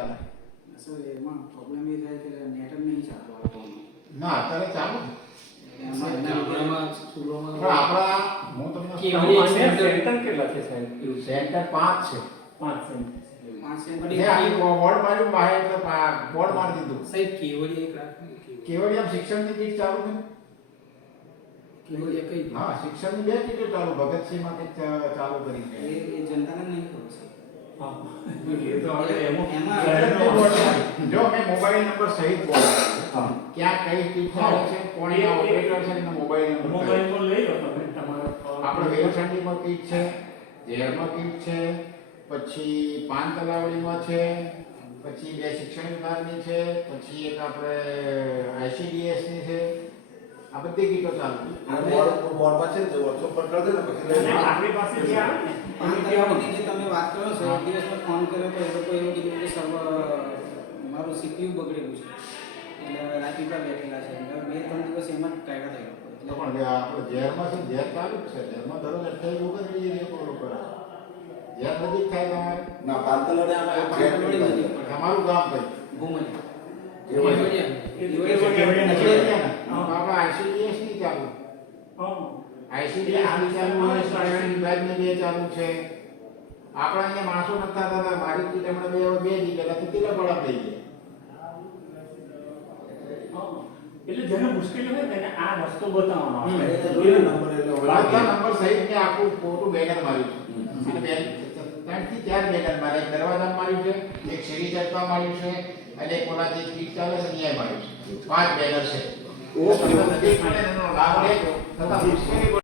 ચાલે. સર એમાં પ્રોબ્લેમ એ થાય કે નેટ જ નહીં ચાલતો આ ફોનમાં ના અત્યારે ચાલુ. શિક્ષણ શિક્ષણની બે ટિકિટ ચાલુ ભગતસિંહમાં ચાલુ કરી. છે એ એ જનતાને નહીં ખબર છે હા એ તો હવે એમાં એમાં જાહેરનો એટલે જો મેં મોબાઈલ નંબર સહિત બોર્ડ ક્યાં કઈ કીટ ચાલે છે કોણ ઓપરેટર છે એનો મોબાઈલ નંબર મોબાઈલ પર લઈ લો તમે તમારા આપણે વેલસંડીમાં કીટ છે ઝેરમાં કીટ છે પછી પાન તલાવડીમાં છે પછી બે શિક્ષણ વિભાગની છે પછી એક આપણે ICDS ની છે આ બધી કીટો ચાલુ છે. બોર્ડ છે WhatsApp પર કરી દે ને પછી આપણી પાસે એક દિવસમાં ફોન કર્યો તો એ લોકો એવું કીધું કે સર્વર મારું સીપીયુ બગડેલું છે. એટલે રાતી પર બેઠેલા છે. એટલે બે ત્રણ દિવસ એમાં જ કાઢ્યા થઈ એટલે પણ આપણે ઝેરમાં છે ઝેર ચાલુ છે. ઝેરમાં દરરોજ અઠ્યાવીસ વખત એ રેકોર્ડ કરે ઝેર નજીક થાય તમારે ના. પાંતલડે નજીક. તમારું ગામ કઈ બે ચાલુ છે. આપણા અહીંયા માણસો નતા હતા મારી કીટ હમણાં બે બે દી પહેલા તો તિલક વાળા થઈ ગયા. એટલે જેને મુશ્કેલી હોય તેને આ રસ્તો બતાવવાનો આપણે. નંબર સહિત મેં આખું ખોટું બેનર માર્યું છે. ત્રણથી ચાર બેનર મારે દરવાજા માર્યું છે એક શેરી ચડવા માર્યું છે અને કોના જે કીટ ચાલે છે ત્યાં માર્યું છે. પાંચ બેનર છે. ઓ તમને નજીક મળે એનો લાભ લેજો તથા મુશ્કેલી